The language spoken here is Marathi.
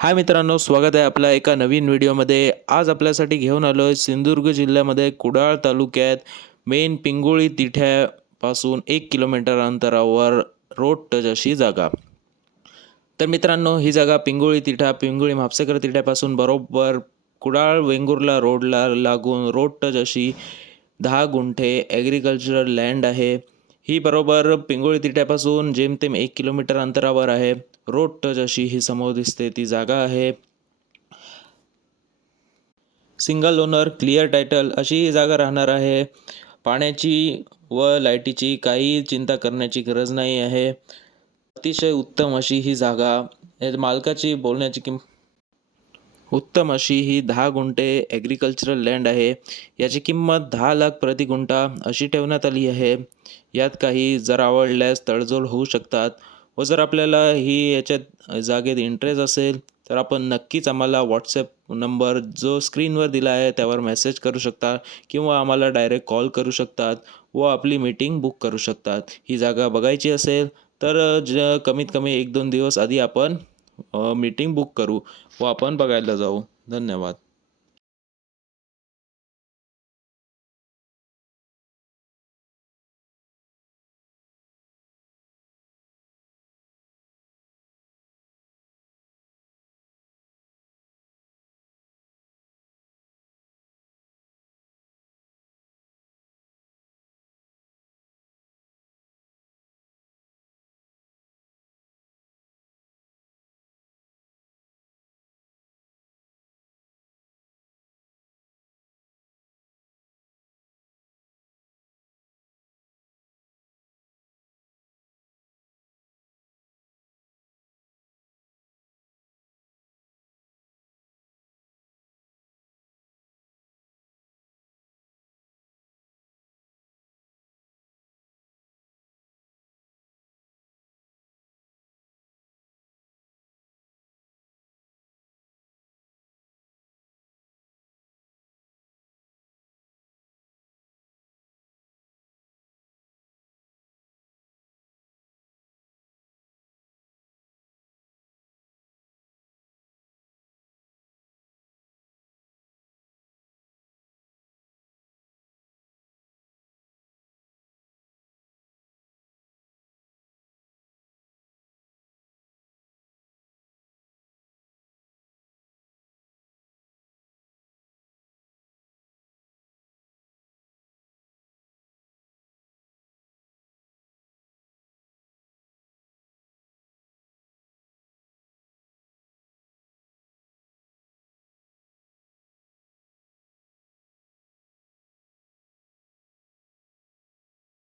हाय मित्रांनो स्वागत आहे आपल्या एका नवीन व्हिडिओमध्ये. आज आपल्यासाठी घेऊन आलो आहे सिंधुदुर्ग जिल्ह्यामध्ये कुडाळ तालुक्यात मेन पिंगुळी तिठ्यापासून एक किलोमीटर अंतरावर रोड टच अशी जागा. तर मित्रांनो ही जागा पिंगुळी तिठा पिंगुळी म्हापसेकर तिठ्यापासून बरोबर कुडाळ वेंगुर्ला रोडला लागून रोड टच अशी दहा गुंठे ॲग्रिकल्चरल लँड आहे. ही बरोबर पिंगोळी तिट्यापासून जेमतेम एक किलोमीटर अंतरावर आहे. रोड टच अशी ही समोर दिसते. ती जागा आहे. सिंगल ओनर क्लिअर टायटल अशी ही जागा राहणार आहे. पाण्याची व लाईटीची काही चिंता करण्याची गरज नाही आहे. अतिशय उत्तम अशी ही जागा या मालकाची बोलण्याची किंमत उत्तम अशी ही दहा गुंठे ॲग्रिकल्चरल लँड आहे. याची किंमत दहा लाख प्रति गुंठा अशी ठेवण्यात आली आहे. यात काही जर आवडल्यास तडजोड होऊ शकतात व जर आपल्याला ही याच्यात जागेत इंटरेस्ट असेल तर आपण नक्कीच आम्हाला व्हॉट्सॲप नंबर जो स्क्रीनवर दिला आहे त्यावर मेसेज करू शकता किंवा आम्हाला डायरेक्ट कॉल करू शकतात व आपली मीटिंग बुक करू शकतात. ही जागा बघायची असेल तर ज कमीत कमी एक दोन दिवस आधी आपण मीटिंग बुक करू. व आपण बघायला जाऊ. धन्यवाद.